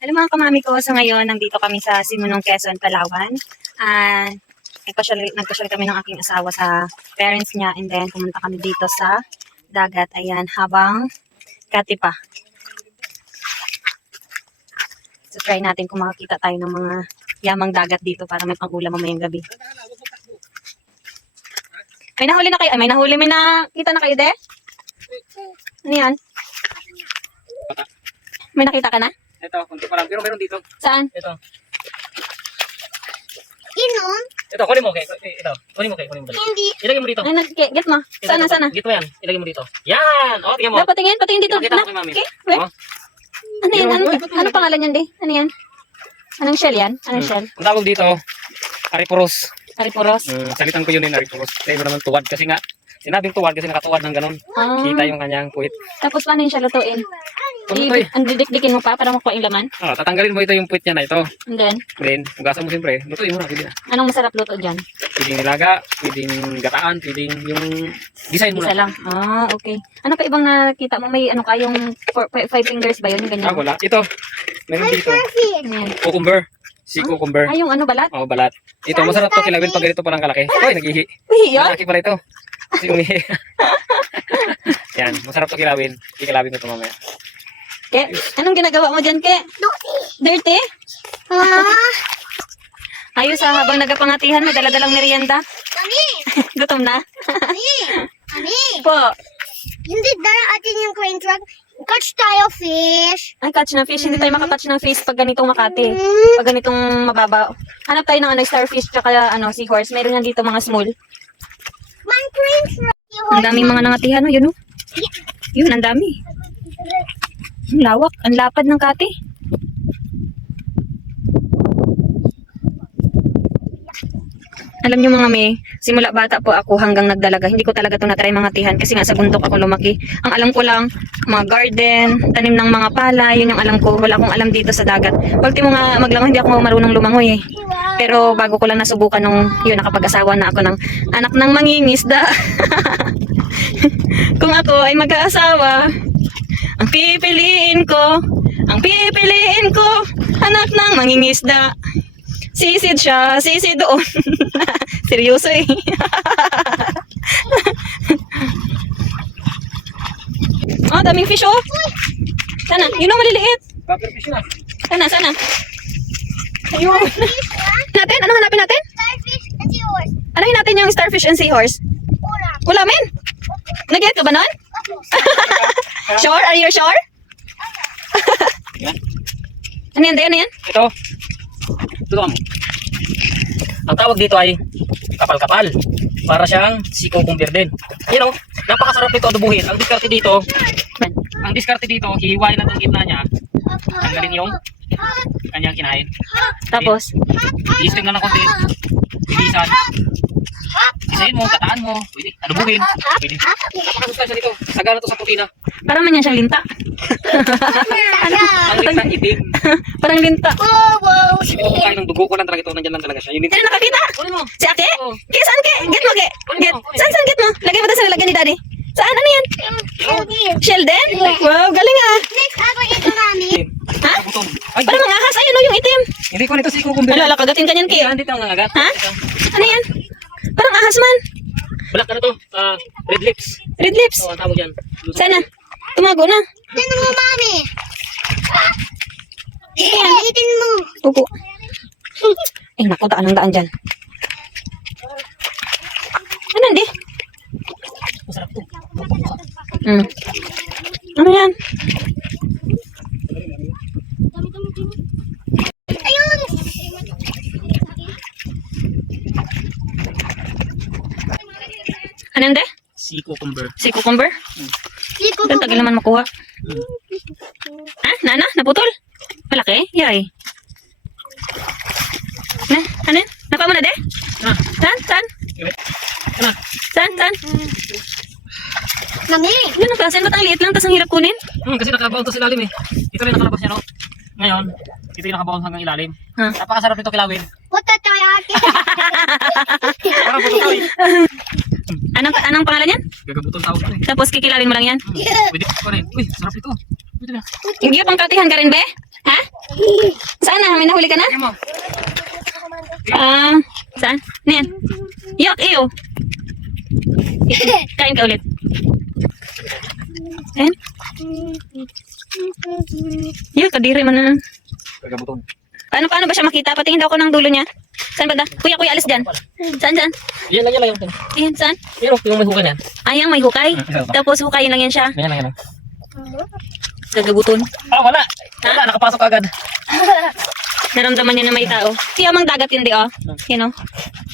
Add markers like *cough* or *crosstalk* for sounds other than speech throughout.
Hello mga kamami ko, so ngayon nandito kami sa Simunong Quezon, Palawan. Ah, nagpasyal, nagpasyal kami ng aking asawa sa parents niya and then pumunta kami dito sa dagat. Ayan, habang kati pa. So try natin kung makakita tayo ng mga yamang dagat dito para may pang-ulam mamayang gabi. May nahuli na kayo? Ay, may nahuli, may nakita na kayo, de? Ano yan? May nakita ka na? Ito, kunti pa lang. Pero meron dito. Saan? Ito. Inom? Ito, kunin mo, okay. Ito, kunin mo, okay. Kunin mo. dali. Hindi. Ilagay mo dito. Ay, nag- get, mo. Sana, Ito, sana. Dito yan. Ilagay mo dito. Yan! O, tingnan mo. Dapat tingin, patingin dito. Ipakita Na, ko kay mami. okay, wait. Oh. Ano yan? Ano, ano pangalan yan, di? Ano yan? Anong shell yan? Anong shell? Ang tawag dito, Ariporos. Ariporos? Hmm, salitan ko yun yung Ariporos. Kaya naman tuwad kasi nga, sinabing tuwad kasi nakatuwad ng ganun. Ah, Kita yung kanyang puwit. tapos paano yung siya lutuin? Kung ito eh. ang didikdikin mo pa para makuha yung laman? Oh, tatanggalin mo ito yung puwit niya na ito. And then, Then, hugasan mo siyempre. Lutuin mo na, pwede na. anong masarap luto dyan? Pwedeng nilaga, pwedeng gataan, pwedeng yung design mo Isa lang. Ah, okay. Ano pa ibang nakita mo? May ano kayong four, five, fingers ba yun? Ah, Ganyan. wala. Ito, meron dito. Cucumber. Si cucumber. Ah, yung ano balat? Oh, balat. Ito, masarap to kilawin pag ganito parang kalaki. Hoy, naghihi. Uy, yan? Malaki pala ito. *laughs* Yan, masarap to kilawin. Kikilawin ko ito mamaya. Ke, anong ginagawa mo dyan, Ke? Dirty? Ah, Ayos ah, habang nagapangatihan, may daladalang merienda. kami. *laughs* Gutom na? Kami. Kami. Po. Hindi dala atin yung crane truck. Catch tayo fish. Ay, catch ng fish. Hindi tayo makakatch ng fish pag ganitong Makati. Mm. Pag ganitong mababa. Hanap tayo ng ano, starfish tsaka ano, seahorse. Meron yan dito mga small. Ang daming mga nangatihan, oh, yun oh. Yun, ang dami. Ang lawak, ang lapad ng kati. Alam niyo mga may, simula bata po ako hanggang nagdalaga, hindi ko talaga ito natry mga tihan kasi nga sa bundok ako lumaki. Ang alam ko lang, mga garden, tanim ng mga pala, yun yung alam ko. Wala akong alam dito sa dagat. Pagti mo nga maglangoy, hindi ako marunong lumangoy eh. Pero bago ko lang nasubukan nung yun, nakapag-asawa na ako ng anak ng mangingisda. *laughs* Kung ako ay mag-aasawa, ang pipiliin ko, ang pipiliin ko, anak ng mangingisda. Sisid siya, sisid doon. *laughs* Seryoso eh. oh, *laughs* daming fish oh. Sana, yun ang maliliit. Bumper fish na. Sana, sana. Ayun. natin, ano hanapin natin? Starfish and yours. Anahin natin yung starfish and seahorse. Ura. Ulamin. Nag-get ka ba nun? *laughs* Sure? Are you sure? Ano yan? Ano yan? Ito. Mo. Ang tawag dito ay kapal-kapal. Para siyang si cucumber din. Yan o, napakasarap nito adobuhin. Ang diskarte dito, ang diskarte dito, hihiwain natin ang gitna niya. Tanggalin yung kanyang kinain. Tapos, I-sting na ng konti. Bilisan. Isahin mo, kataan mo. Pwede. Adobuhin. Pwede. Napakasustansya nito. Sagana to sa protina. parang man yan siyang linta. Ang itim. Parang linta. Wow, wow. Oo, kain ng dugo ko lang talaga ito. Nandyan lang talaga siya. Yun Sino nakakita? Si Ake? Oo. Ke, saan ke? Get mo, ke? Get. Saan, saan get mo? Lagay mo doon sa lalagyan ni Daddy. Saan? Ano yan? Shell din? Wow, galing ah. Next, ako ito, mami. Ha? Ay, Parang mga ahas. Ayun o, yung itim. hindi ko nito si cucumber. Alala, kagatin ka niyan, ke. Hindi ito ang nangagat. Ha? Ano yan? Parang ahas man. Black ano to? Ah, red lips. Red lips. Oo, ang tawag yan. Sana. Tumago na. Tignan mo, mami. Ayan, itin mo. Pupo. Ay, naku, daan ang daan dyan. Ano, hindi? Masarap to. Hmm. Ano yan? Ayun. Ano de? Si cucumber. Si cucumber? Hindi ko Ang tagal naman makuha. Ha? Nana? Naputol? Malaki? Yay. Na? Ano yan? Napa mo na, de? Ah, Saan? Saan? Ano? Saan? Saan? Mami. Ang klase. Ba't ang liit lang, tapos ang hirap kunin? Hmm, kasi nakabaon to sa ilalim eh. Ito rin nakalabas niya, no? Ngayon, ito yung nakabaon hanggang ilalim. Ha? Napakasarap nito kilawin. Tayo ate? Parang eh. Anong, anong pangalan yan? Gagabutong tawag to eh. Tapos kikilawin mo lang yan? Pwede pa rin. Uy, sarap ito. Pwede na. Hindi pang katihan ka rin, be? Ha? Saan na? May nahuli ka na? Tingnan mo. Ah, saan? Ano yan? Yuck, ew. Kain ka ulit. Ayan. Yuck, kadiri man na. Kagabuton. Paano, paano ba siya makita? Patingin daw ako ng dulo niya. Saan ba da? Kuya, kuya, alis dyan. Saan, saan? Yan lang, yan lang yung Ayan, saan? Pero yung may hukan yan. Ayang, may hukay. Mm. Tapos hukayin lang yan siya. Yan lang, yan lang. Gagaguton. Ah, wala. Wala, nakapasok agad. *laughs* Naramdaman niya na may tao. Kaya mang dagat yun di, oh. You know?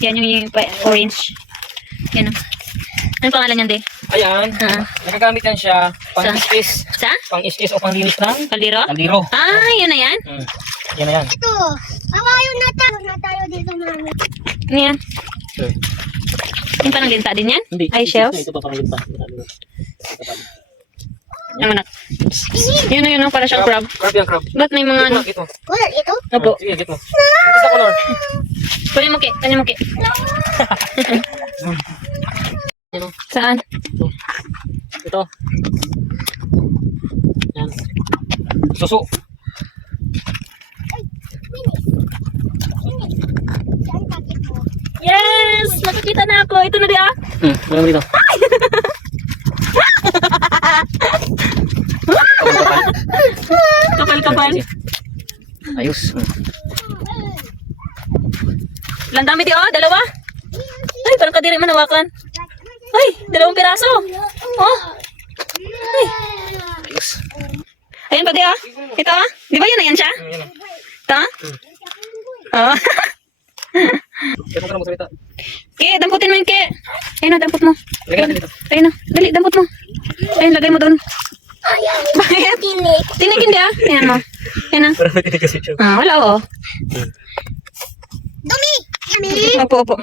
Yan yung, yung pa- orange. Yan, oh. Ano pangalan niyan, di? Ayan. Ah. Nagagamit yan siya pang Sa- is Sa? pang is o pang linis ng Kaldero? kaldiro. Ah, yan na yan. Hmm. Yan na yan. Ito. Awayo na tayo na tayo dito mami. Ano yan? Yung parang linta din yan? Hindi. Ay, shells? Ito pa pang linta. Yung anak. Yun na yun, oh, para siyang crab. Crab yan, crab. Ba't may mga ano? Ito. Wala ito. Opo. Sige, get mo. Ito sa color. Kunin mo, Ki. Kunin mo, Ki. Ito. *laughs* Saan? Ito. Yan. Suso. Saan bakit mo? Yes! Nakakita na ako. Ito na di, ah. Hmm, wala mo dito. Kapal-kapal. Ayos. Hmm. Lang dami di, oh. Dalawa. Ay, parang kadiri manawakan. Ay, dalawang piraso. Oh. Ayos. Ayan pa di, ah. Ito, ah. Di ba yun na yan siya? Hmm. Ito, ah. Oh. *laughs* Ito ka na magsalita. Ki, damputin mo yun, Ki. Ayun na, damput mo. Natin dito. Ayun na, dali, damput mo. Ayun, lagay mo doon. Bakit? Tinik. Tinig hindi, ah. Ayan mo. Ayan na. Para matinig kasi siya. Ah, wala, oh. Dumi. Yummy. Opo, opo.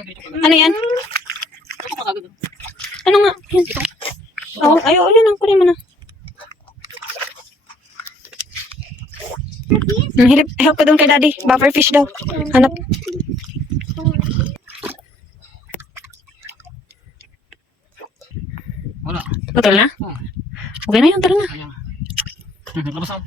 Ano yan? Ano nga? Yan. Oh, ayo, yan ang kunin mo na. Hmm, hilip, help ko doon kay daddy. Buffer fish daw. Hanap. Wala. Putol na? Okay na yun, tara na. Ayan. *laughs* Labas ako.